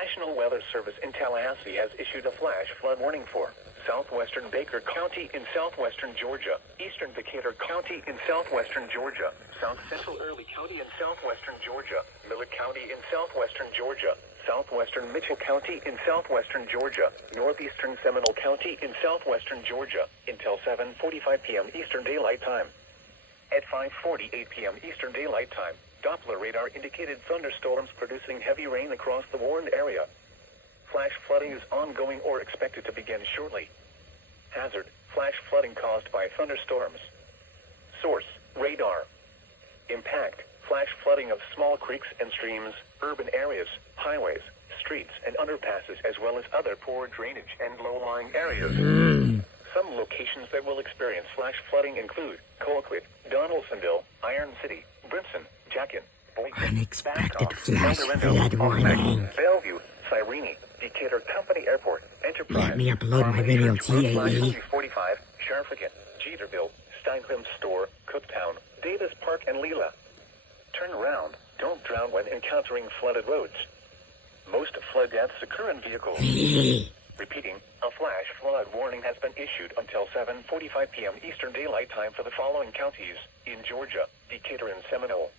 National Weather Service in Tallahassee has issued a flash flood warning for southwestern Baker County in southwestern Georgia, eastern Decatur County in southwestern Georgia, south central Early County in southwestern Georgia, Miller County in southwestern Georgia, southwestern Mitchell County in southwestern Georgia, northeastern Seminole County in southwestern Georgia, until 7:45 p.m. Eastern Daylight Time. At 5:48 p.m. Eastern Daylight Time, Doppler radar indicated thunderstorms producing heavy rain across the warned area. Flash flooding is ongoing or expected to begin shortly. Hazard: flash flooding caused by thunderstorms. Source: radar. Impact: flash flooding of small creeks and streams, urban areas, highways, streets and underpasses, as well as other poor drainage and low-lying areas. Some locations that will experience flash flooding include Colquitt, Donaldsonville, Iron City, Brinson, Jackson, Boynton, Unexpected Bascom, flash Sacramento, flood warning. Bellevue, Cyrene, Decatur Company Airport, Enterprise, Let me upload my video, TAE. 45, Sharphagen, Jeterville, Steinham Store, Cooktown, Davis Park, and Leela. Turn around. Don't drown when encountering flooded roads. Most flood deaths occur in vehicles. Repeating, a flash flood warning has been issued until 7:45 p.m. Eastern Daylight Time for the following counties in Georgia: Decatur and Seminole,